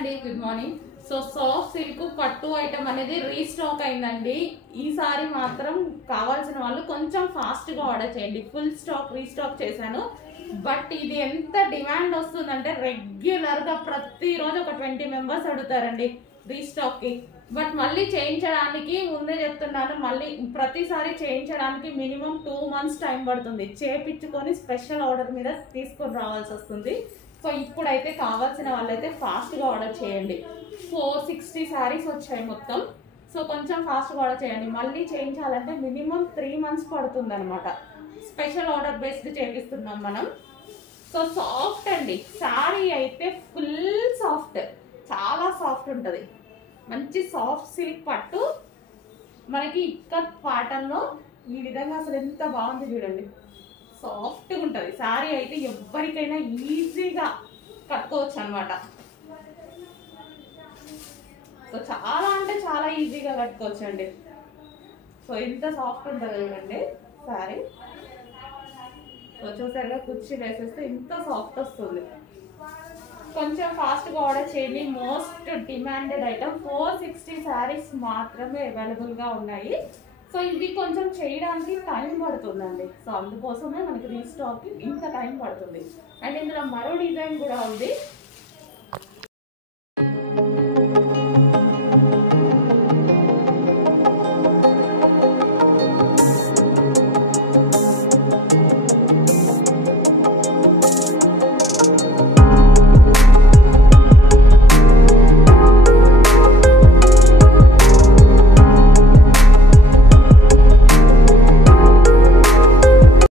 అండి, good morning. So soft silk పట్టు item అనేది రీస్టాక్ అయిందండి. ఈసారి మాత్రం కావాల్సిన వాళ్ళు కొంచెం ఫాస్ట్గా ఆర్డర్ చేయండి. ఫుల్ స్టాక్ రీస్టాక్ చేశాను. బట్ ఇది ఎంత డిమాండ్ వస్తుందంటే రెగ్యులర్గా ప్రతిరోజు ఒక 20 మెంబర్స్ అడుగుతారండి రీస్టాక్కి. బట్ మళ్ళీ చేయించడానికి ముందే చెప్తున్నాను, మళ్ళీ ప్రతిసారి చేయించడానికి మినిమం 2 మంత్స్ టైం పడుతుంది. చేయించుకొని స్పెషల్ ఆర్డర్ మీద తీసుకొని రావాల్సి వస్తుంది. సో ఇప్పుడైతే కావాల్సిన వాళ్ళైతే ఫాస్ట్గా ఆర్డర్ చేయండి. 460 శారీస్ వచ్చాయి మొత్తం. సో కొంచెం ఫాస్ట్గా ఆర్డర్ చేయండి. మళ్ళీ చేయించాలంటే మినిమం 3 మంత్స్ పడుతుంది అనమాట. స్పెషల్ ఆర్డర్ బేస్డ్ చేపిస్తున్నాం మనం. సో సాఫ్ట్ అండి, శారీ అయితే ఫుల్ సాఫ్ట్, చాలా సాఫ్ట్ ఉంటుంది. మంచి సాఫ్ట్ సిల్క్ పట్టు మనకి ఇక్కత్ ప్యాటర్న్లో ఈ విధంగా అసలు ఎంత బాగుంది చూడండి. సాఫ్ట్గా ఉంటుంది శారీ అయితే, ఎవరికైనా ఈజీగా కట్టుకోవచ్చు అనమాట. సో చాలా అంటే చాలా ఈజీగా కట్టుకోవచ్చు అండి. సో ఎంత సాఫ్ట్ ఉంటుంది చూడండి శారీ. సో చూసారుగా, కుర్చీ వేసేస్తే ఇంత సాఫ్ట్ వస్తుంది. కొంచెం ఫాస్ట్గా ఆర్డర్ చేయండి. మోస్ట్ డిమాండెడ్ ఐటమ్ 460 శారీస్ మాత్రమే అవైలబుల్గా ఉన్నాయి. సో ఇది కొంచెం చేయడానికి టైం పడుతుందండి. సో అందుకోసమే మనకి రీస్టాక్ ఇంత టైం పడుతుంది. అండ్ ఇందులో మరో డిజైన్ కూడా ఉంది.